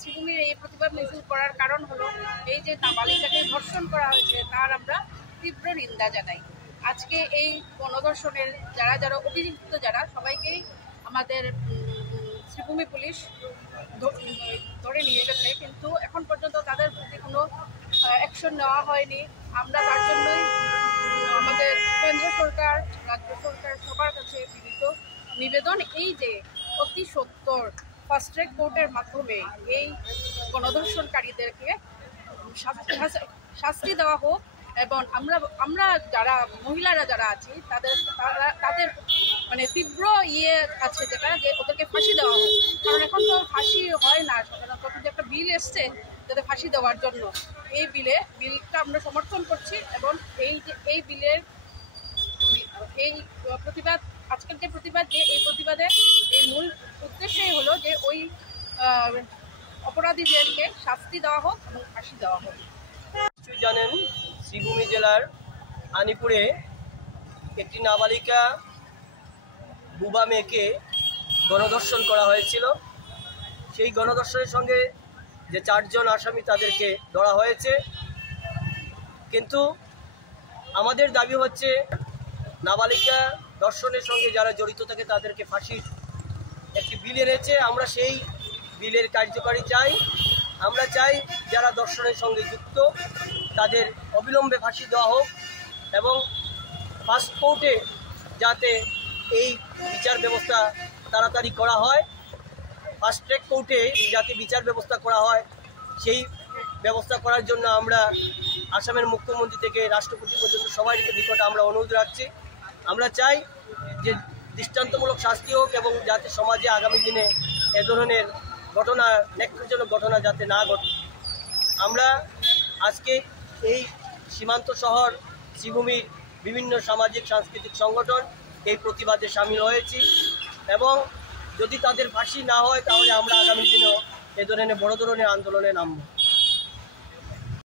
শ্রীভূমির এই প্রতিবাদ মিছিল করার কারণ হলো এই যে নাবালিকাকে ধর্ষণ করা হয়েছে তার আমরা তীব্র নিন্দা জানাই। আজকে এই গণধর্ষণের যারা অভিযুক্ত সবাইকেই আমাদের শ্রীভূমি পুলিশ ধরে নিয়ে গেছে, কিন্তু এখন পর্যন্ত তাদের প্রতি কোনো অ্যাকশন নেওয়া হয়নি। আমরা তার জন্যই আমাদের কেন্দ্র সরকার, রাজ্য সরকার সবার কাছে বিনীত নিবেদন এই যে অতি সত্বর ফাস্ট ট্র্যাক কোর্টের মাধ্যমে এই গণধর্ষণকারীদেরকে শাস্তি দেওয়া হোক, এবং আমরা যারা মহিলারা যারা আছি তাদের মানে তীব্র আছে যেটা যে ওদেরকে ফাঁসি দেওয়া হোক। কারণ এখন তো ফাঁসি হয় না সাধারণত, কিন্তু একটা বিল এসছে যাতে ফাঁসি দেওয়ার জন্য। এই বিলটা আমরা সমর্থন করছি, এবং এই বিলের এই প্রতিবাদ, আজকের যে প্রতিবাদ, এই প্রতিবাদের এই মূল উদ্দেশ্যই হলো যে ওই অপরাধীদেরকে শাস্তি দেওয়া হোক এবং ফাঁসি দেওয়া হোক। জানেন, শ্রীভূমি জেলার আনিপুরে একটি নাবালিকা বুবা মেয়েকে গণধর্ষণ করা হয়েছিল। সেই গণধর্ষণের সঙ্গে যে 4 জন আসামি তাদেরকে ধরা হয়েছে, কিন্তু আমাদের দাবি হচ্ছে নাবালিকা ধর্ষণের সঙ্গে যারা জড়িত থাকে তাদেরকে ফাঁসির একটি বিল এনেছে। আমরা সেই বিলের কার্যকারী চাই। আমরা চাই যারা ধর্ষণের সঙ্গে যুক্ত তাদের অবিলম্বে ফাঁসি দেওয়া হোক, এবং ফাস্ট কোর্টে যাতে এই বিচার ব্যবস্থা তাড়াতাড়ি করা হয়, ফাস্ট ট্র্যাক কোর্টে যাতে বিচার ব্যবস্থা করা হয়, সেই ব্যবস্থা করার জন্য আমরা আসামের মুখ্যমন্ত্রী থেকে রাষ্ট্রপতি পর্যন্ত সবাই নিকটে আমরা অনুরোধ রাখছি। আমরা চাই যে দৃষ্টান্তমূলক শাস্তি হোক, এবং যাতে সমাজে আগামী দিনে এ ধরনের ঘটনা, ন্যাক্কারজনক ঘটনা যাতে না ঘটে। আমরা আজকে এই সীমান্ত শহর শ্রীভূমির বিভিন্ন সামাজিক সাংস্কৃতিক সংগঠন এই প্রতিবাদে সামিল হয়েছি, এবং যদি তাদের ফাঁসি না হয় তাহলে আমরা আগামী দিনেও এ ধরনের বড় ধরনের আন্দোলনে নামব।